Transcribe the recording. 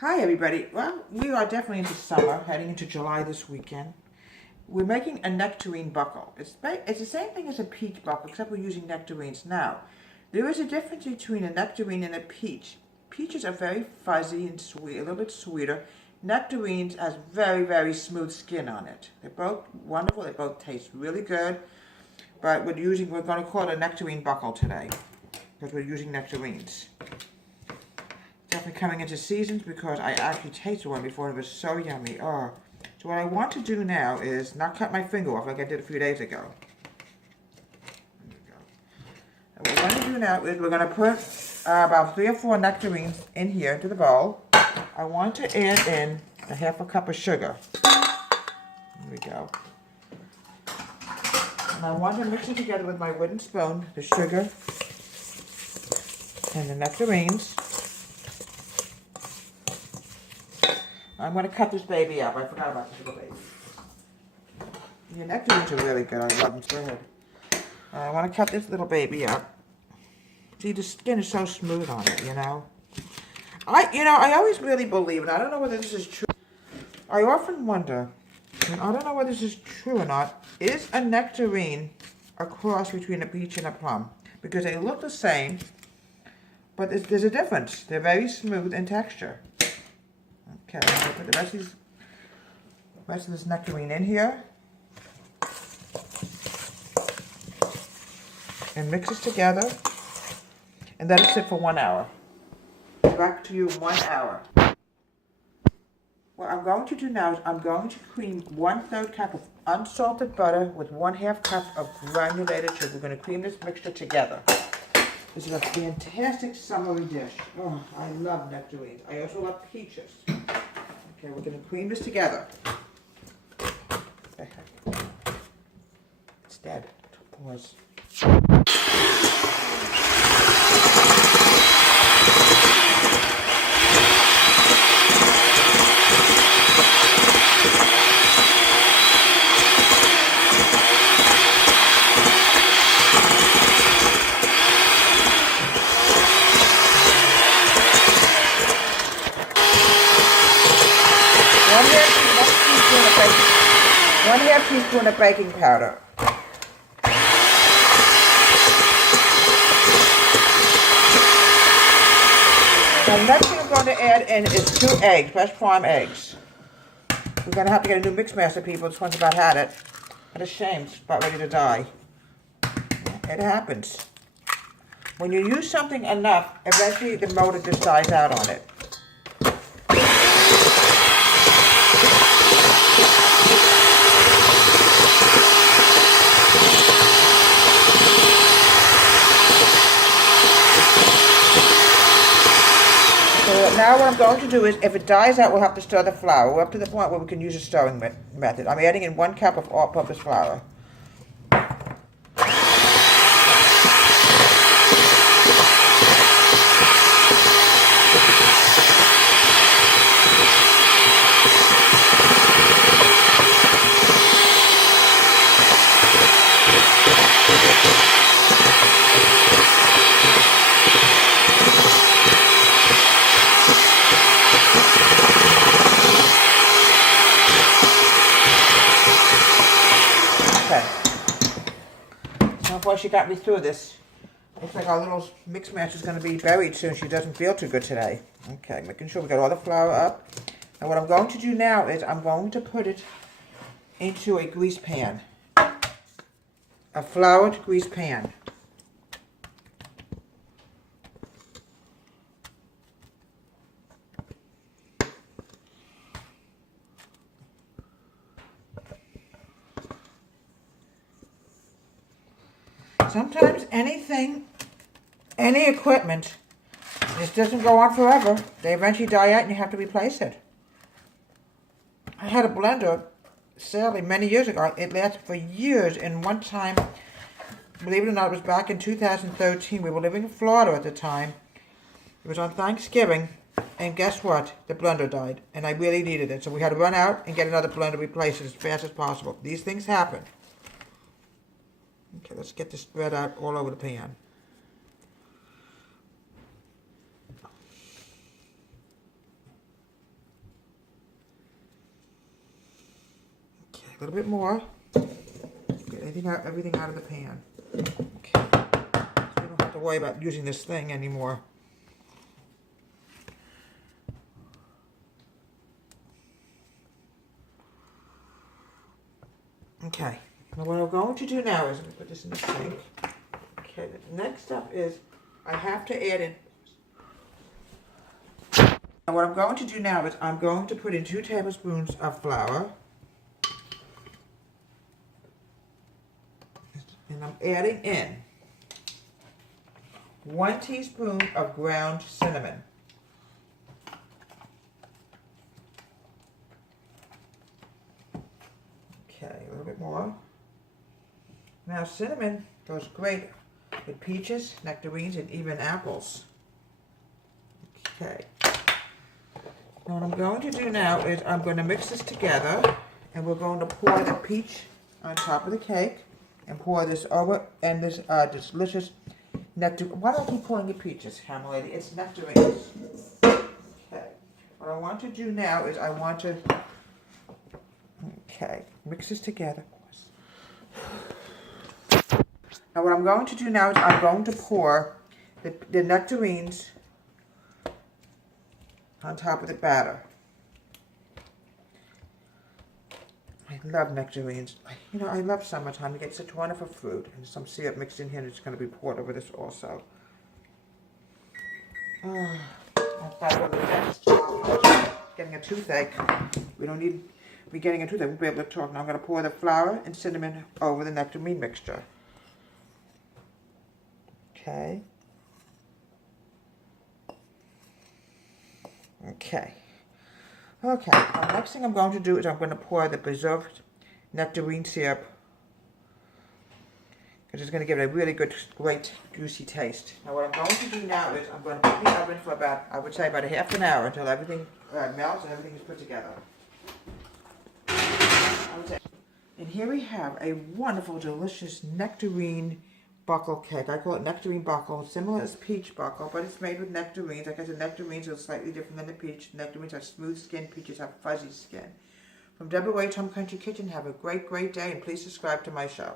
Hi everybody. Well, we are definitely into summer, heading into July this weekend. We're making a nectarine buckle. It's the same thing as a peach buckle, except we're using nectarines. Now, there is a difference between a nectarine and a peach. Peaches are very fuzzy and sweet, a little bit sweeter. Nectarines has very, very smooth skin on it. They're both wonderful. They both taste really good. But we're going to call it a nectarine buckle today, because we're using nectarines. Definitely coming into seasons because I actually tasted one before and it was so yummy. Oh. So what I want to do now is not cut my finger off like I did a few days ago. There we go. And what we're going to do now is we're going to put about 3 or 4 nectarines in here into the bowl. I want to add in a half a cup of sugar. There we go. And I want to mix it together with my wooden spoon, the sugar and the nectarines. I'm going to cut this baby up. I forgot about this little baby. Your nectarines are really good. I love them. Go ahead. I want to cut this little baby up. See, the skin is so smooth on it, you know. I always really believe, and I don't know whether this is true. I often wonder, and I don't know whether this is true or not, is a nectarine a cross between a peach and a plum? Because they look the same, but there's a difference. They're very smooth in texture. Okay, I'm going to put the rest of this nectarine in here. And mix this together. And let it sit for 1 hour. Back to you in 1 hour. What I'm going to do now is I'm going to cream 1/3 cup of unsalted butter with 1/2 cup of granulated sugar. We're going to cream this mixture together. This is a fantastic summery dish. Oh, I love nectarines. I also love peaches. Okay, we're going to cream this together. It's dead. Pause. One half teaspoon of baking powder. The next thing I'm going to add in is 2 eggs, fresh farm eggs. We're going to have to get a new mix master, people. This one's about had it. What a shame. It's about ready to die. It happens. When you use something enough, eventually the motor just dies out on it. So now what I'm going to do is, if it dies out, we'll have to stir the flour. We're up to the point where we can use a stirring method. I'm adding in 1 cup of all-purpose flour. Before she got me through this, looks like our little mix match is going to be buried soon. She doesn't feel too good today. Okay, making sure we got all the flour up. And what I'm going to do now is I'm going to put it into a grease pan. A floured grease pan. Sometimes any equipment, this doesn't go on forever. They eventually die out and you have to replace it. I had a blender, sadly, many years ago. It lasted for years, and one time, believe it or not, it was back in 2013. We were living in Florida at the time. It was on Thanksgiving, and guess what? The blender died, and I really needed it. So we had to run out and get another blender to replace it as fast as possible. These things happen. Okay, let's get this spread out all over the pan. a little bit more. Get everything out of the pan. Okay. So we don't have to worry about using this thing anymore. Okay. Now what I'm going to do now is, I'm going to put this in the sink. Okay, the next step is I have to add in. Now what I'm going to do now is I'm going to put in 2 tablespoons of flour. And I'm adding in 1 teaspoon of ground cinnamon. Okay, a little bit more. Now cinnamon goes great with peaches, nectarines, and even apples. Okay. Now what I'm going to do now is I'm going to mix this together, and we're going to pour the peach on top of the cake, and pour this over, and this delicious nectarine. Why don't I keep calling it peaches, Hammer Lady? It's nectarines. Okay. What I want to do now is I want to, okay, mix this together. Now what I'm going to do now is I'm going to pour the nectarines on top of the batter. I love nectarines. You know, I love summertime. You get such wonderful fruit and some syrup mixed in here, and it's going to be poured over this also. I thought I was getting a toothache. We don't need to be getting a toothache. We'll be able to talk. Now I'm going to pour the flour and cinnamon over the nectarine mixture. Okay. Okay. Okay, the next thing I'm going to do is I'm going to pour the preserved nectarine syrup, because it's going to give it a really good, great, juicy taste. Now what I'm going to do now is I'm going to put it in the oven for about, I would say about a half an hour until everything melts and everything is put together. And here we have a wonderful, delicious nectarine buckle cake. I call it nectarine buckle, similar as peach buckle, but it's made with nectarines. Like I said, nectarines are slightly different than the peach. Nectarines have smooth skin, peaches have fuzzy skin. From Deborah Waite's Home Country Kitchen, have a great, great day, and please subscribe to my show.